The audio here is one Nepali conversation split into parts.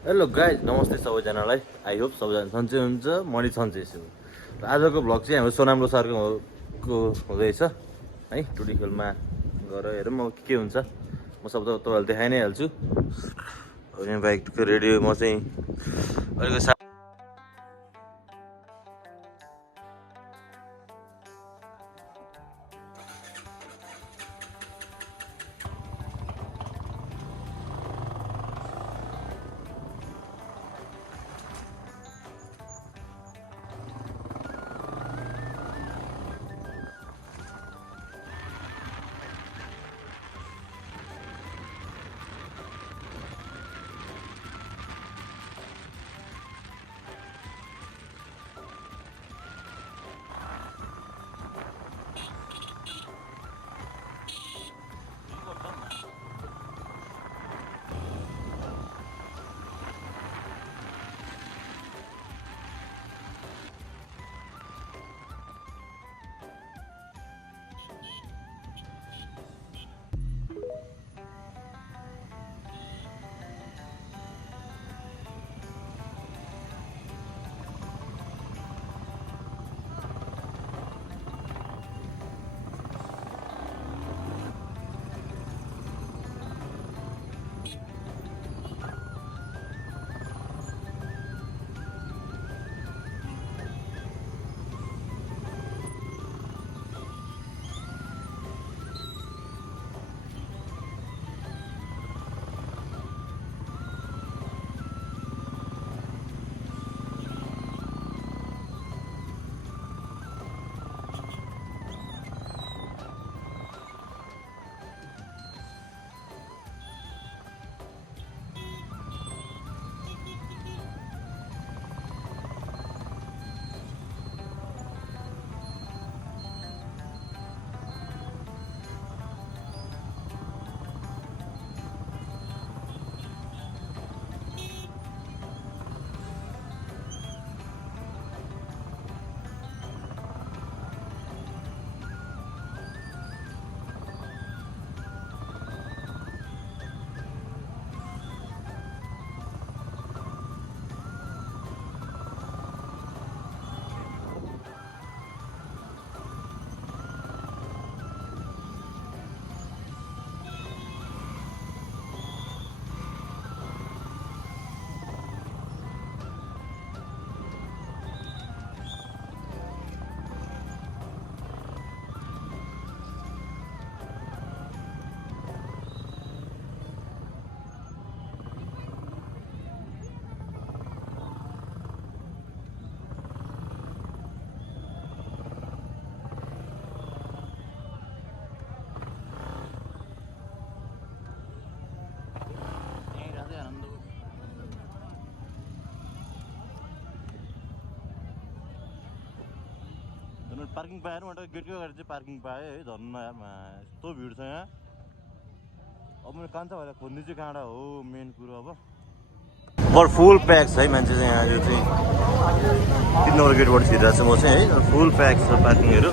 हेलो गाइज, नमस्ते सबैजनालाई। आई होप सबैजना सन्चै हुनुहुन्छ। म नि सन्चै छु। र आजको भ्लग चाहिँ हाम्रो सोनाम लोसारको हुँदैछ है। टुडी खेलमा गएर हेरौँ अब के हुन्छ। म सब तपाईँहरूलाई देखाइ नै हाल्छु। यहाँ बाइकको रेडियो म चाहिँ अहिलेको पार्किङ पाएर म गेटकै अगाडि चाहिँ पार्किङ पाएँ है। धन्नमा यस्तो भिड छ यहाँ। अब मैले कान्छा भएर खोज्नु चाहिँ काँडा हो मेन कुरो। अब पर फुल प्याक छ है मान्छे चाहिँ यहाँ। यो चाहिँ 3 नम्बर गेटबाट छिरिरहेको छु म चाहिँ है। फुल प्याक छ पार्किङहरू।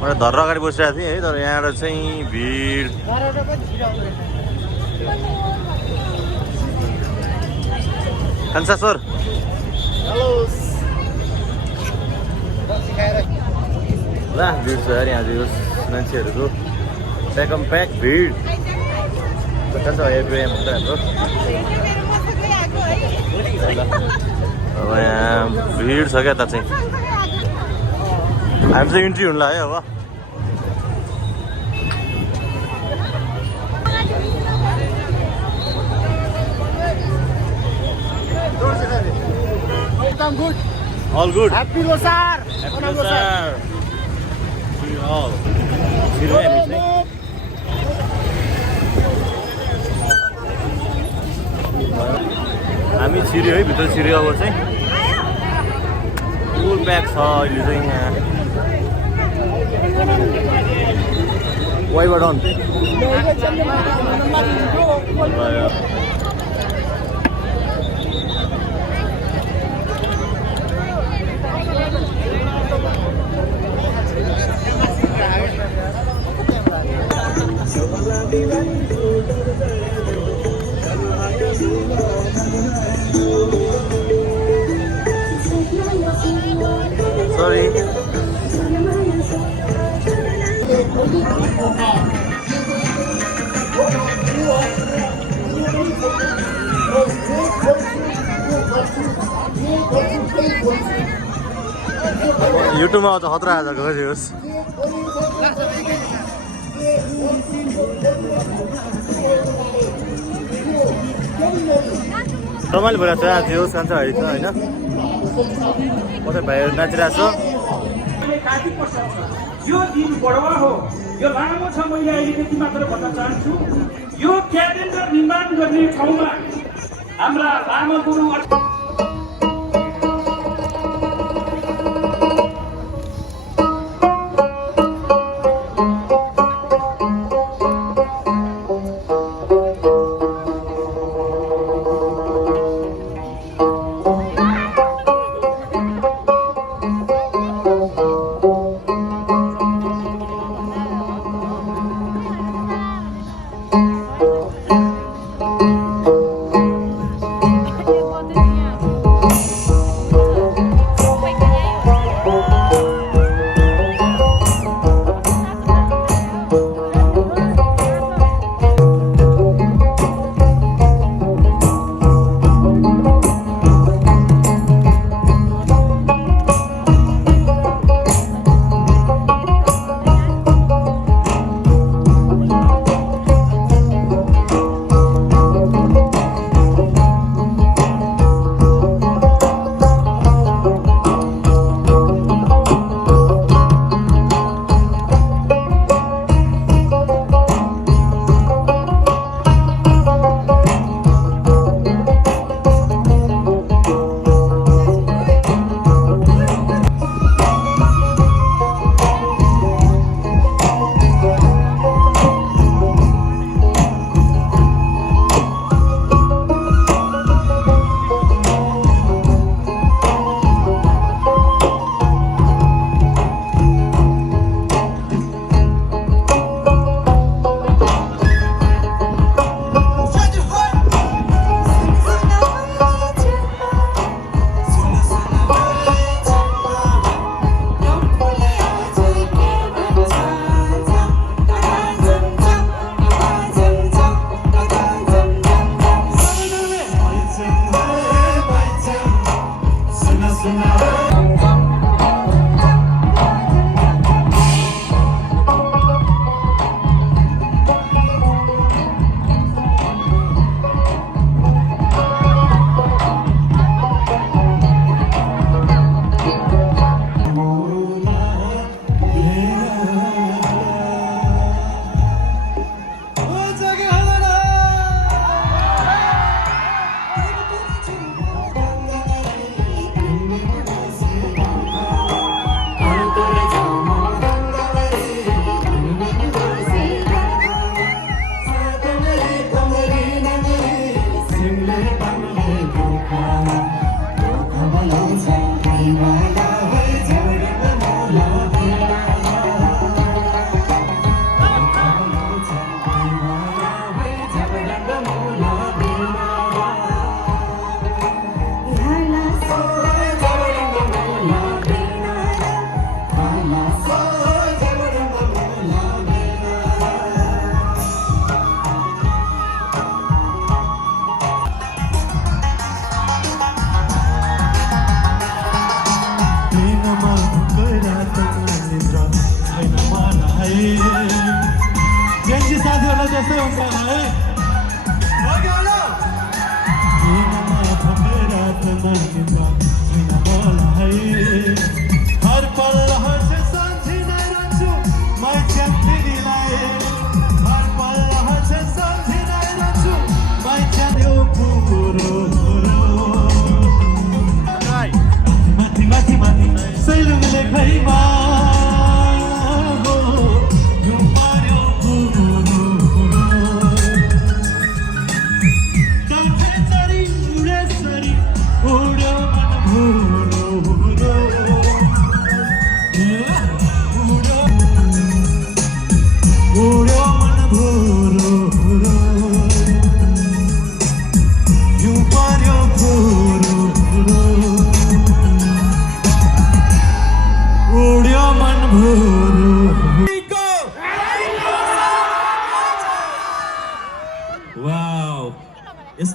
मैले धर्र अगाडि बसिरहेको थिएँ है। तर यहाँबाट चाहिँ भिड। कान्छा सर हेलो। ला भिड छ यार यहाँ दिनुहोस् मान्छेहरूको प्याकम प्याक भिड। कान्छा भाइ आइपुग्यो यहाँ मात्रै हाम्रो। अब यहाँ भिड छ क्या त चाहिँ। हामी चाहिँ इन्ट्री हुनु लाग्यो अब। Good. All good. Happy Losar. Happy Losar. To you all. छिर्यो हामी चाहिँ। हामी छिर्यो है, भित्र छिर्यो अब चाहिँ। फुल प्याक छ अहिले चाहिँ यहाँ। वाइबाट अन Sorry. युट्युबमा आउँछ खतरा आजको खोजियोस् रमाइलो भइरहेको छ आज यो सान्छ है त होइन कतै भाइहरू नाचिरहेको छ यो दिन बढुवा हो यो लामो छ मैले अहिले त्यति मात्र भन्न चाहन्छु यो क्यालेन्डर निर्माण गर्ने ठाउँमा हाम्रा लामा गुरु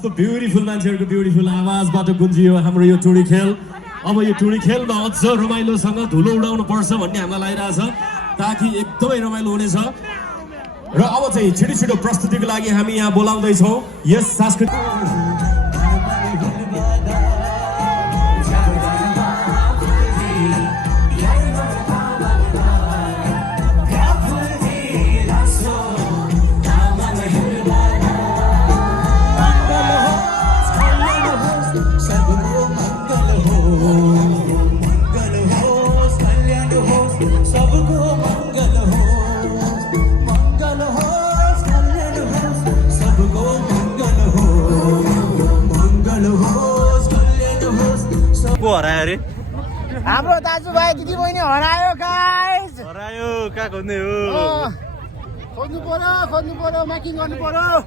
कस्तो ब्युटिफुल मान्छेहरूको ब्युटिफुल आवाजबाट गुन्जियो हाम्रो यो टुडी खेल। अब यो टुडी खेलमा अझ रमाइलोसँग धुलो उडाउनु पर्छ भन्ने हामीलाई लागिरहेछ, ताकि एकदमै रमाइलो हुनेछ। र अब चाहिँ छिटो छिटो प्रस्तुतिको लागि हामी यहाँ बोलाउँदैछौँ यस सांस्कृतिक को हरायो अरे? हाम्रो दाजुभाइ दिदीबहिनी हरायो गाइस। हरायो कहाँ खोज्ने हो? खोज्नु पर्यो म्याकिङ गर्नु पर्यो।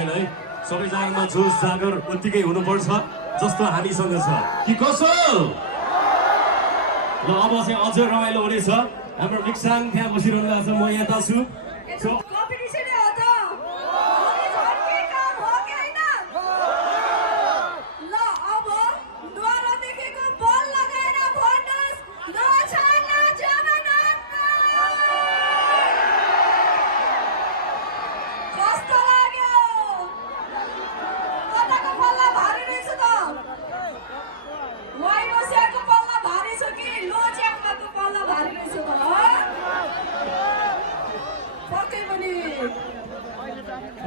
चल सबैजनामा जोस जागर उत्तिकै हुनुपर्छ जस्तो हामीसँग छ कि कसो। ल अब चाहिँ अझ रमाइलो हुनेछ। हाम्रो मिक्साङ त्यहाँ बसिरहनु भएको छ, म यता छु।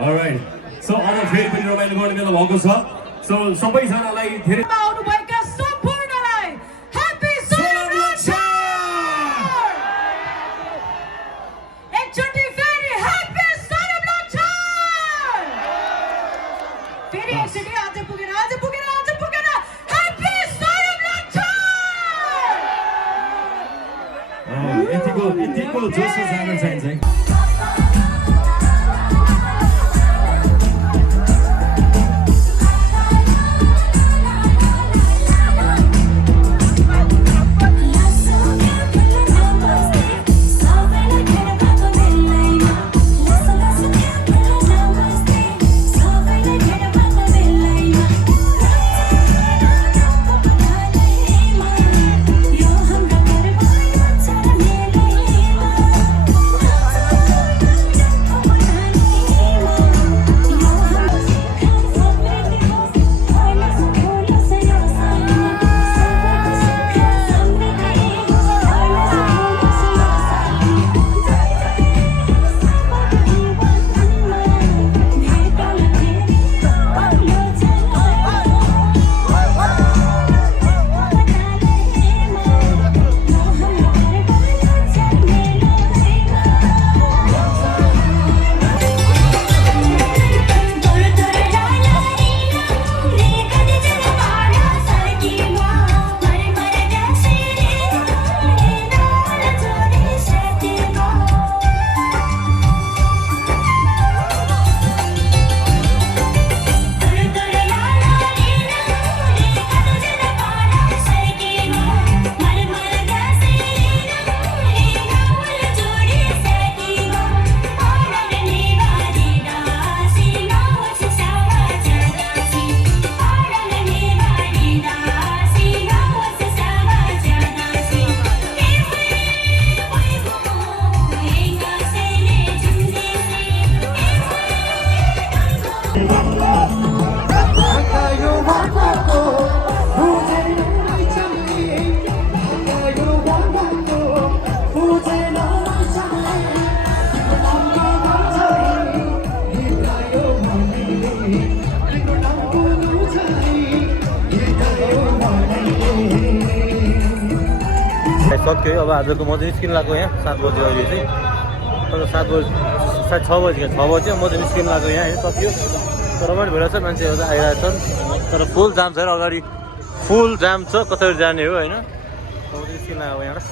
Alright, so अब फेरि पनि रमाइलो गर्ने बेला भएको छ। सो सबैजनालाई धेरै आउनुभएका सम्पूर्णलाई ह्यापी सेलिब्रेसन एकचोटि फेरि ह्यापी सेलिब्रेसन फेरि एकचोटि आज पुगेन ह्यापी सेलिब्रेसन यतिको जोसो जान चाहिन्छ है सक्यो अब आजको म चाहिँ निस्किन लाग्यो यहाँ 7 बजी अहिले चाहिँ तर 7 बजी सायद 6 बजी म चाहिँ निस्किन लाग्यो यहाँ होइन सक्यो तर रमाइलो भइरहेछ मान्छेहरू त आइरहेछन् तर फुल जाम छ अगाडि फुल जाम छ कसरी जाने हो होइन अब चाहिँ निस्किन लाग्यो यहाँबाट